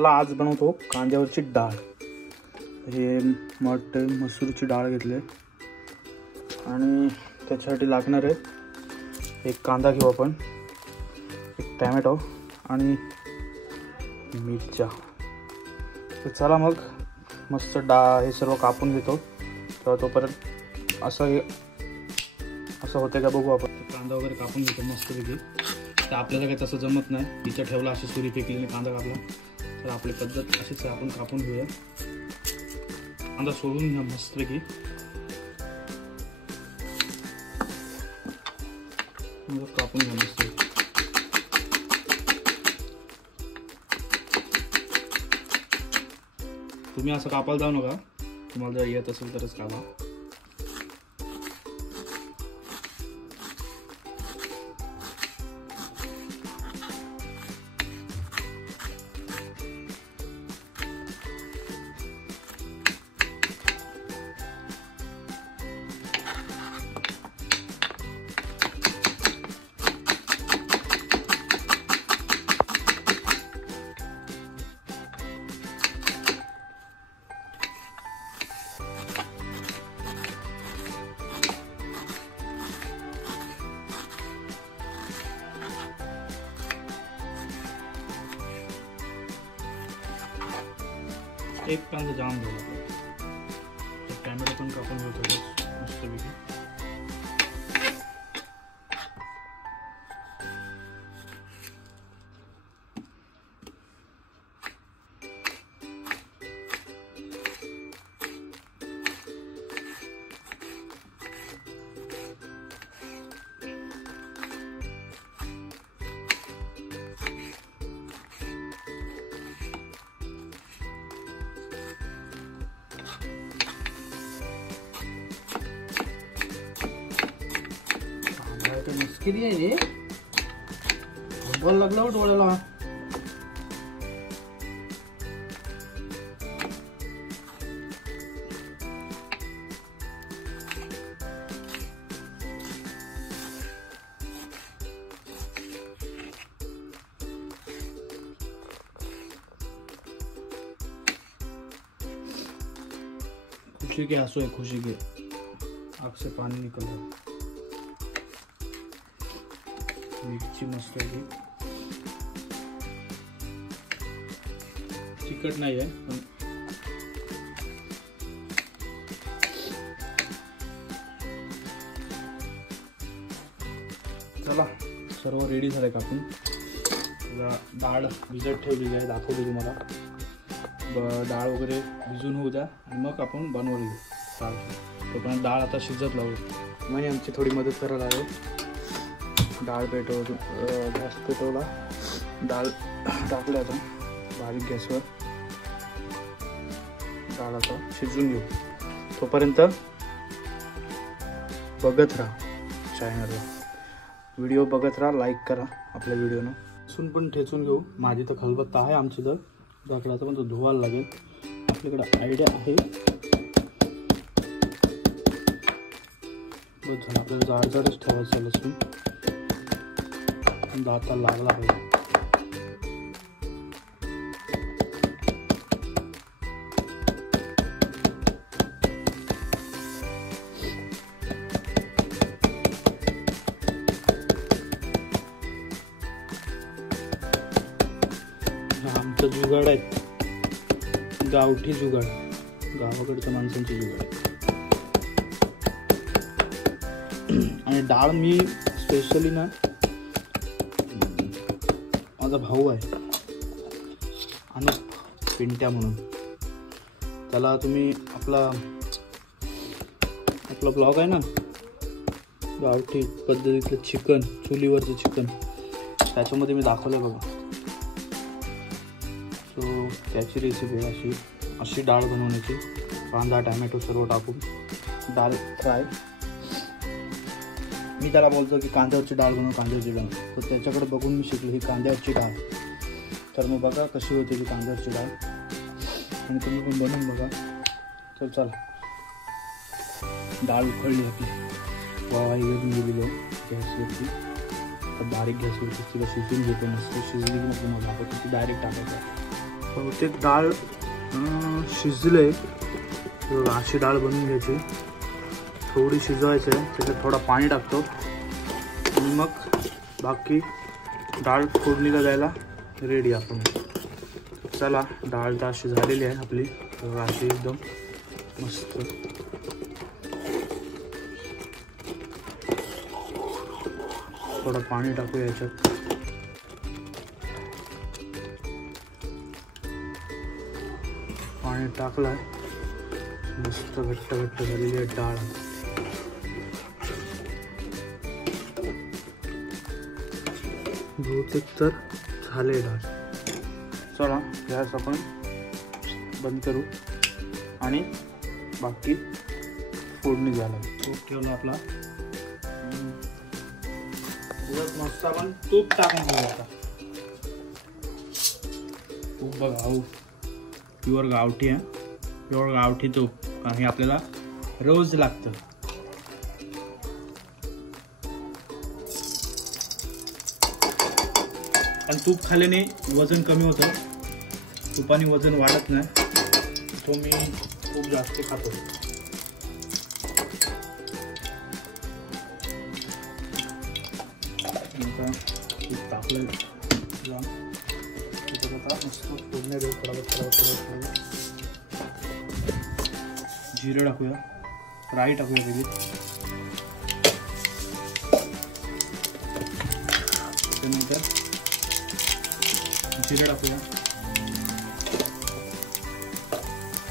चला आज बनवतो कांद्यावरची डाळ। हे मसूरची डाळ घेतली आणि त्याच्यासाठी लागणार आहे एक कांदा घेऊ आपण, एक टोमॅटो आणि मिरच्या। तर चला मग मस्त डाळ हे सर्व कापून घेतो। तर तोपर्यंत असं होते का बघू आपण। कांदा वगैरे कापून घेतो मस्तपैकी। तर आपल्याला काही तसं जमत नाही, तिच्या ठेवला अशी सुरी फेकली कांदा कापला। तर आपली पद्धत अशीच आहे, आपण कापून घेऊया। कांदा सोडून घ्या मस्तपैकी, कापून घ्या मस्त। तुम्ही असं कापायला जाऊ नका, तुम्हाला जर येत असेल तरच कापा। एक कांदा जाम झाला, टोमॅटो पण कापून घेतो मस्तपैकी। मुश्किल आहे रे, बॉल लागला डोळ्याला। खुशी के आंसू है, खुशी के आँख से पानी निकल रहा है। मिरची मस्त आहे, तिखट नाही आहे पण चला सर्व रेडी झाले कापून। डाळ भिजत ठेवलेली आहे, दाखवली तुम्हाला। डाळ वगैरे भिजून होऊ द्या आणि मग आपण बनवून घेऊ डाळ। तोपर्यंत डाळ आता शिजत लावू, म्हणजे आमची थोडी मदत करायला आहे। डाळ गॅस पेटवला, डाळ टाकली आता बारीक गॅसवर। डाळ आता शिजून घेऊ, तोपर्यंत बघत राहा चॅनलला, व्हिडिओ बघत राहा, लाईक करा आपल्या व्हिडिओनं। लसूण पण ठेचून घेऊ, माझी तर खलबत्ता आहे आमची, तर दाखलाचा पण तो धुवायला लागेल। आपल्याकडे आयडिया आहे, बस झालं आपल्याला जाडजाडच ठेवायचं लसूण, दाताला लागला पाहिजे। आमचं जुगाड आहे, गावठी जुगाड, गावाकडच्या माणसांची जुगाड। आणि डाळ मी स्पेशली ना, माझा भाऊ आहे आणि पिंट्या म्हणून, त्याला तुम्ही आपला ब्लॉग आहे ना गावठी पद्धतीतलं चिकन, चुलीवरचं चिकन, त्याच्यामध्ये मी दाखवलं बघा। सो त्याची रेसिपी आहे अशी डाळ बनवण्याची। कांदा टोमॅटो सर्व टाकून डाळ फ्राय। मी त्याला बोलतो की कांद्यावरची डाळ बनव, कांद्यावरची डाळ। तर त्याच्याकडे बघून मी शिकलो ही कांद्यावरची डाळ। तर मग बघा कशी होते ती कांद्यावरची डाळ, आणि तुम्ही पण बनवून बघा। तर चला डाळ उकळली आपली, वाही घेऊन गेलेली आहे गॅसवरती। तर बारीक गॅसवरती तिला शिजून घेतो मस्त। शिजली की मग तुम्हाला ती डायरेक्ट टाकायचं। बहुतेक डाळ शिजले. अशी डाळ बनवून घ्यायची, थोडी शिजवायची आहे, त्याच्यात थोडा पाणी टाकतो आणि मग बाकी डाळ फोडणीला द्यायला रेडी आपण. चला, डाळ तर अशी झालेली आहे आपली, अशी एकदम मस्त. थोडं पाणी टाकूया याच्यात. पाणी टाकलंय, मस्त घट्ट घट्ट झालेली आहे डाळ. बहुतेक तर झाले डाळ. चला, गॅस आपण बंद करू आणि बाकी फोडणी द्यायला. तूप ठेवला आपला, मस्त. आपण तूप टाकून घेऊ आता. तूप बघा, प्युअर गावठी आहे, प्युअर गावठी तूप, कारण हे आपल्याला रोज लागतं. आणि तूप खाल्ल्याने वजन कमी होतं, तुपाने वजन वाढत नाही, तो मी खूप जास्त खातो. तूप टाकलं, आता मस्त फोडणी देऊ. थोडा जिरं टाकूया, राई टाकूया त्याची, त्यानंतर जिरं टाकूया.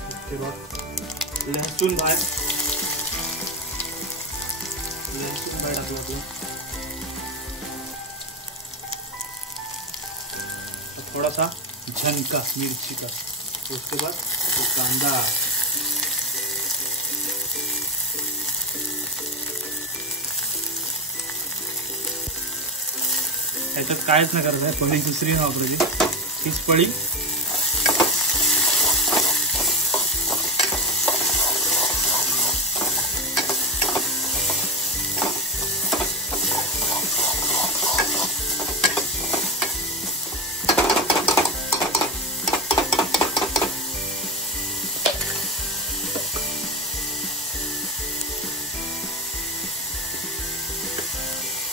उसके बाद लहसुन बाय टाकूया आपलं. थोड़ा सा झनका मिर्ची का. उसके बाद कांदा, याच्यात कायच नाही करायचं आहे, पळी दुसरी ना वापरायची, हीच पळी.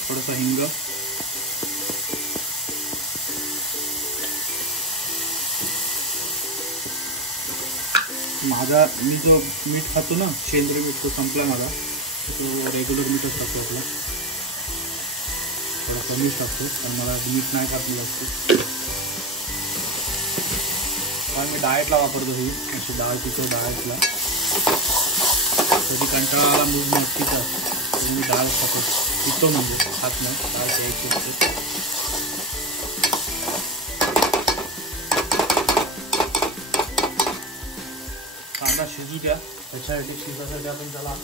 थोडासा हिंग, मी जो मीठ खातो ना, सेंद्रिय मीठ, तो संपला माझा, तो रेग्युलर मीठच टाकतो आपला. थोडा कमीच टाकतो, पण मला मीठ नाही खात जास्त, कारण मी डाएटला वापरतो. ही अशी डाळ पितो डाएटला, कधी कंटाळाला मूग नक्कीच मी डाळ खातो, पितो म्हणजे खात नाही, डाळ प्यायची असते. कांदा शिजू द्या, त्याच्यासाठी शिजायसाठी आपण त्याला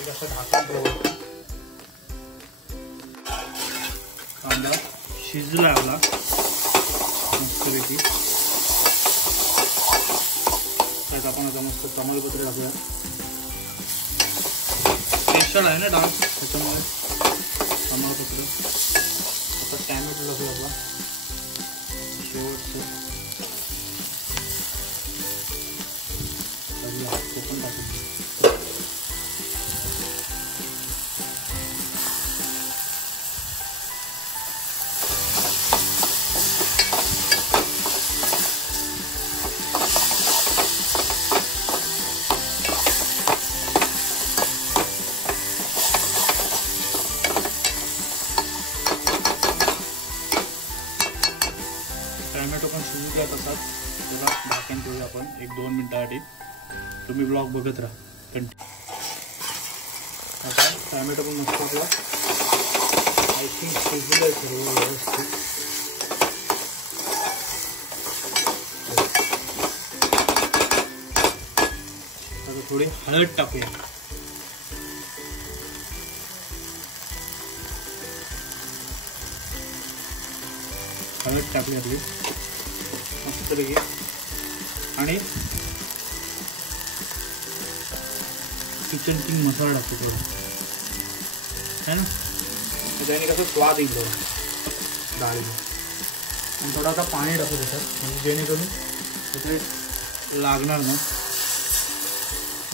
एक असं ढाकून ठेवू. कांदा शिजला आपला मस्तपैकी. त्यात आपण आता मस्त तमालपत्र टाकूया. स्पेशल आहे ना डाळ, त्याच्यामुळे तमालपत्र. आता टॅमॅटो टाकूया आपला शेवटचं. पण टाकू. टॅमॅटो पण शिजू द्या तसाच, त्याला झाकण ठेवूया आपण 1-2 मिनिटासाठी. तुम्ही ब्लॉग बघत राहा. आता टॅमॅटो पण मस्त आपला आय थिंक शिजलं आहे सर्व व्यवस्थित. आता थोडी हळद टाकूया. हळद टाकली आपली मस्तपैकी. आणि किचन किंग मसाला टाकतो थोडा, है ना, त्याने कसं स्वाद येईल थोडा डाळीला. आणि थोडं आता पाणी टाकू त्याच्यात म्हणजे जेणेकरून तिथे लागणार ना.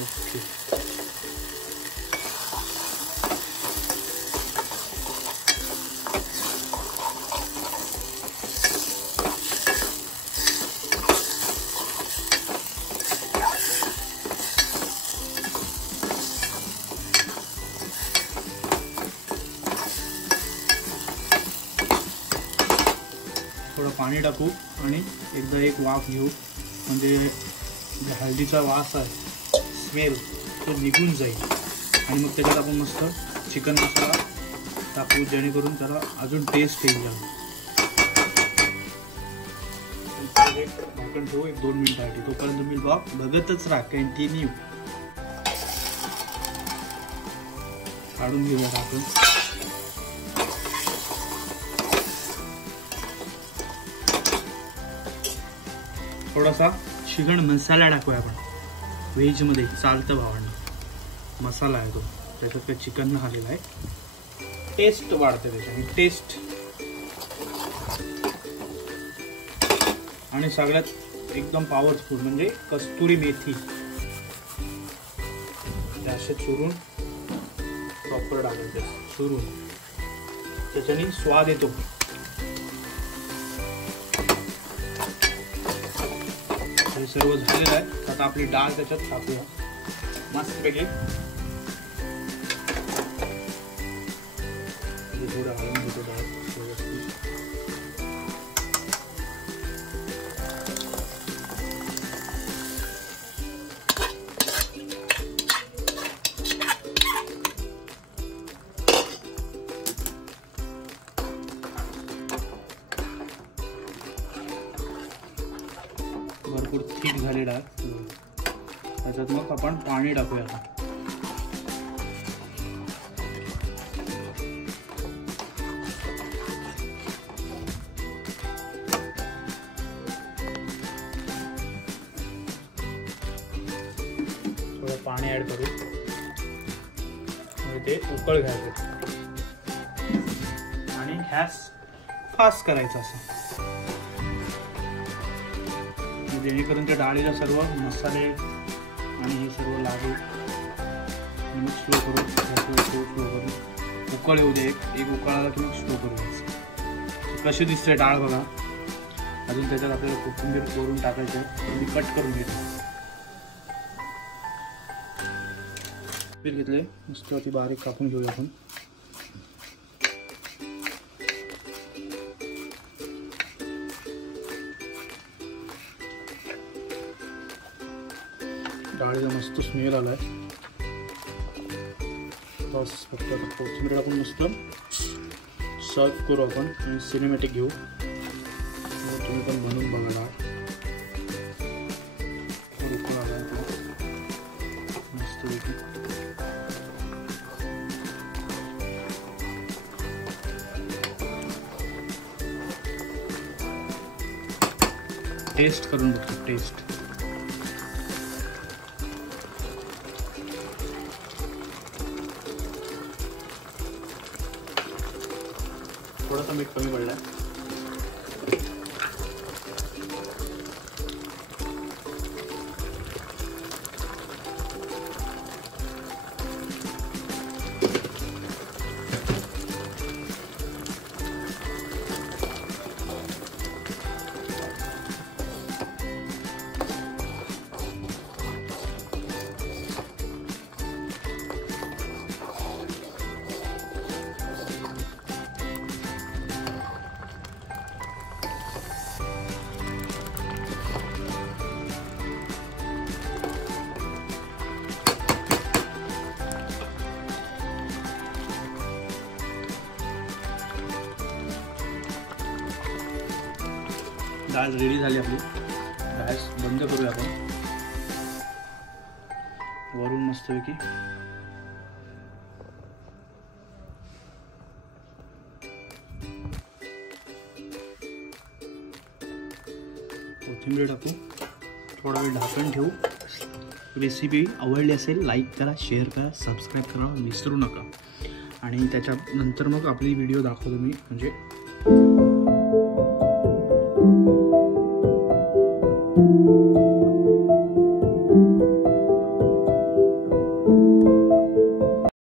ओके. थोडं पाणी टाकू आणि एकदा एक वाफ घेऊ म्हणजे हळदीचा वास आहे स्मेल तो निघून जाईल आणि मग त्याच्यात आपण मस्त चिकन मसाला टाकू जेणेकरून त्याला अजून टेस्ट येईल. ढाकण ठेवू 1-2 मिनिटासाठी. तोपर्यंत मी बघतच राहा. कंटिन्यू काढून घेऊया ढाकण. थोडासा चिकन मसाला टाकूया आपण. व्हेजमध्ये चालतं भावांना. मसाला आहे तो त्याच्यात काही चिकन आलेला आहे. टेस्ट वाढते त्याच्याने टेस्ट. आणि सगळ्यात एकदम पॉवरफुल म्हणजे कस्तुरी मेथी असे चुरून प्रॉपर टाकायचे. चुरून त्याच्याने स्वाद येतो. हे सर्व झालेलं आहे. आता आपली डाळ त्याच्यात टाकूया मस्तपैकी. थोडं हलवून घेतो डाळ व्यवस्थित. भरपूर थिक झालेला आहे. त्याच्यात मग आपण पाणी टाकूया. आता थोडं पाणी ऍड करू म्हणजे ते उकळ घ्यायचं आणि गॅस फास्ट करायचा असं जेणेकरून त्या डाळीला सर्व मसाले आणि हे सर्व लागेल. स्लो करून उकळ येऊ दे. एक उकळाला की मग स्लो करू द्यायचं. कशी दिसते डाळ बघा. अजून त्याच्यात आपल्याला कोथिंबीर कोरून टाकायचं. थोडी कट करून घेतो. घेतले मस्त ती बारीक कापून घेऊया आपण. डाळीचा मस्त स्मेल आलाय. बस फक्त आता कोथिंबीर आपण मस्त सर्व करू आपण आणि सिनेमॅटिक घेऊ. तुम्ही पण बनवून बघा. मस्त टेस्ट करून बघतो. टेस्ट थोडासा मीठ कमी पडला. डाळ रेडी झाली आपली. गॅस बंद करूया आपण. वरून मस्तपैकी कोथिंबीर टाकू. थोडा वेळ ढाकण ठेवू. रेसिपी आवडली असेल लाईक करा, शेअर करा, सबस्क्राईब करा विसरू नका. आणि त्याच्यानंतर मग आपली व्हिडिओ दाखवतो मी म्हणजे